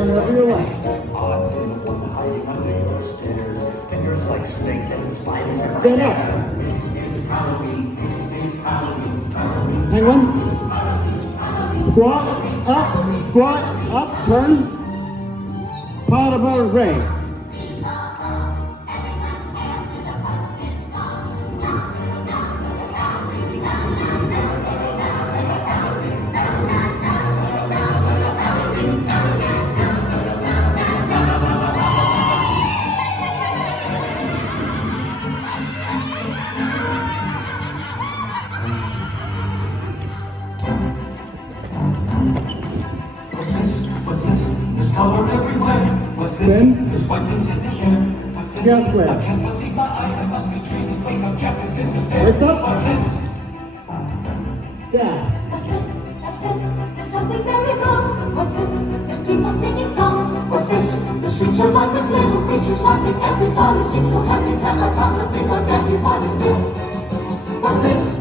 Whenever you like. Fingers like snakes and spiders. Stand up. This is Halloween. This is Halloween. Halloween. Hang on. Squat up, turn. Part of our ray. What's this? There's color everywhere. What's this? Then? There's white things in the air. What's this? Yes, where? I can't believe my eyes. I must be dreaming. Wake up, Jack. This isn't fair. Wake up. What's this? Down. What's this? What's this? There's something very wrong. What's this? There's people singing songs. What's this? The streets are lined with little creatures laughing. Everybody seems so happy that I possibly not happy. What is this? What's this?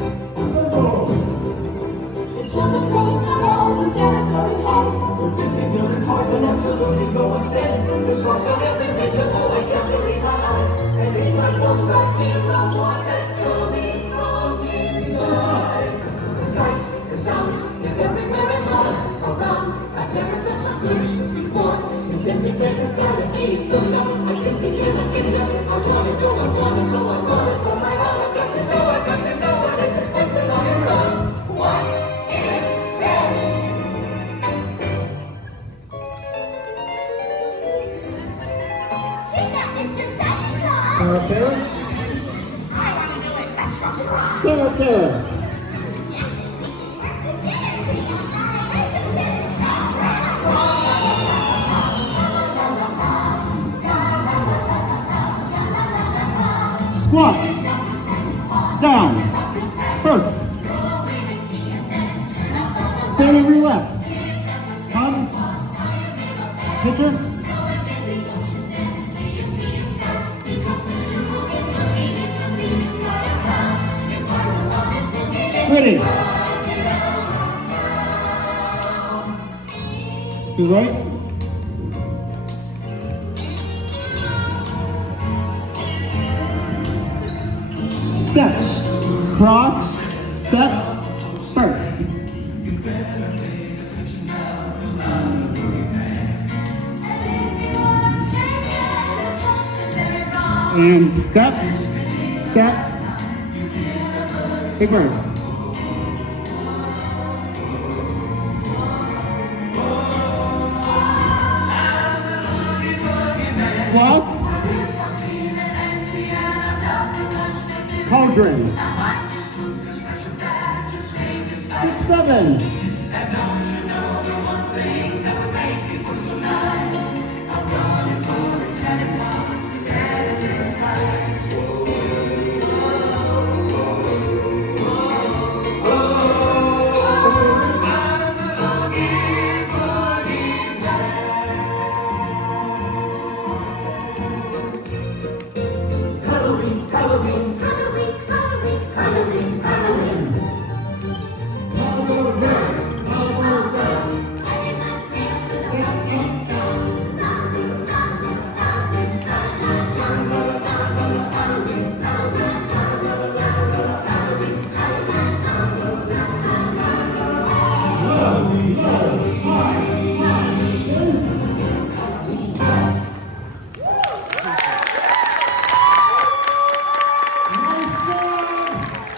It's children throwing snowballs and Santa throwing heads. We're busy building toys and absolutely no one's dead. There's frost on every window. Oh, I can't believe my eyes. And in my bones I feel the warmth that's coming from inside. The sights, the sounds, they're everywhere and all around. I've never felt so good before. This empty place inside of me is filled up. I simply cannot get enough. I wanna know, I wanna know, I want it for my heart. I've got to know, I've got to know what is this place that I am on. What is this? Kidnap Mr. Santa Claus! Okay. I want to do it. Let's cross it off. Okay. Squat. Down. First. Spin over your left. Come. Pitcher. Pretty. To the right. Steps. Cross. Step. First. And step. Steps. Take first. Floss. Cauldron. 6, 7.